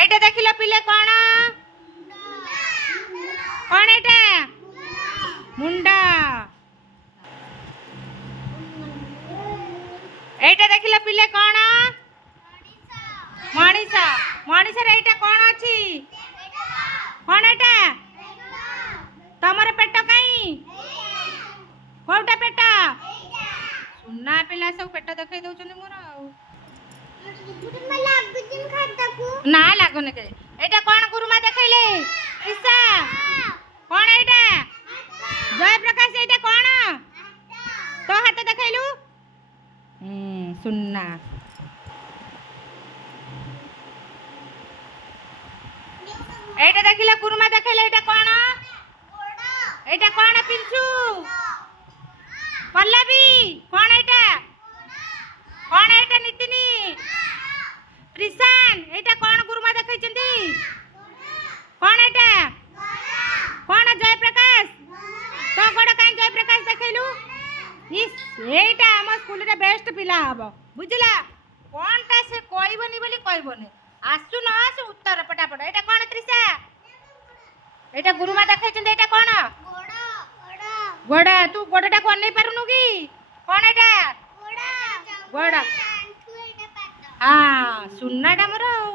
এইটা দেখিল পিলে কোন কোন এটা মুন্ডা। এইটা দেখিল পিলে কোন মଣିଷ। ମଣିଷର এইটা কোন ଅଛି কোন এটা ତମର ପେଟ କାଇଁ କୋଉଟା ପେଟ ସୁନା ପିଲା ସବୁ ପେଟ ଦେଖେଇ ଦଉଛନ୍ତି ମୋର ଆଉ ନା ଲାଗୁନି କେ। এইটা কোন গুরুমা দেখাইলে ঈশা কোন এইটা জয়প্রকাশ এইটা কোন তো হাত দেখাইলু সুনা। এইটা দেখিলা গুরুমা দেখাইলে এইটা কোন এইটা কোন পিঞ্চু পল্লবী কোন এইটা কোন এইটা নিতিনি ত্রিশান এইটা কোন গুরুমা দেখাইছন্তি কোন এইটা কোন জয়প্রকাশ তো গোড় কাই জয়প্রকাশ দেখাইলু ইস এইটা ଆମ ସ୍କୁଲରେ ବେଷ୍ଟ ପିଲା ହବ ବୁଝିଲା। কোনটা ସେ କହିବନି ବୋଲି କହିବନି ଆସୁ ନ ଆସୁ ଉତ୍ତର ପଟାପଟ। এইটা কোন ତ୍ରିଶା এইটা গুরুমা দেখাইছন্তি এইটা কোন গোড় তୁ ଗୋଡ଼ଟାକୁ ଅନେଇ ପାରୁନୁ କି কোন এইটা ଗୋଡ଼ ହଁ ସୁନାଟା ମୋର ଆଉ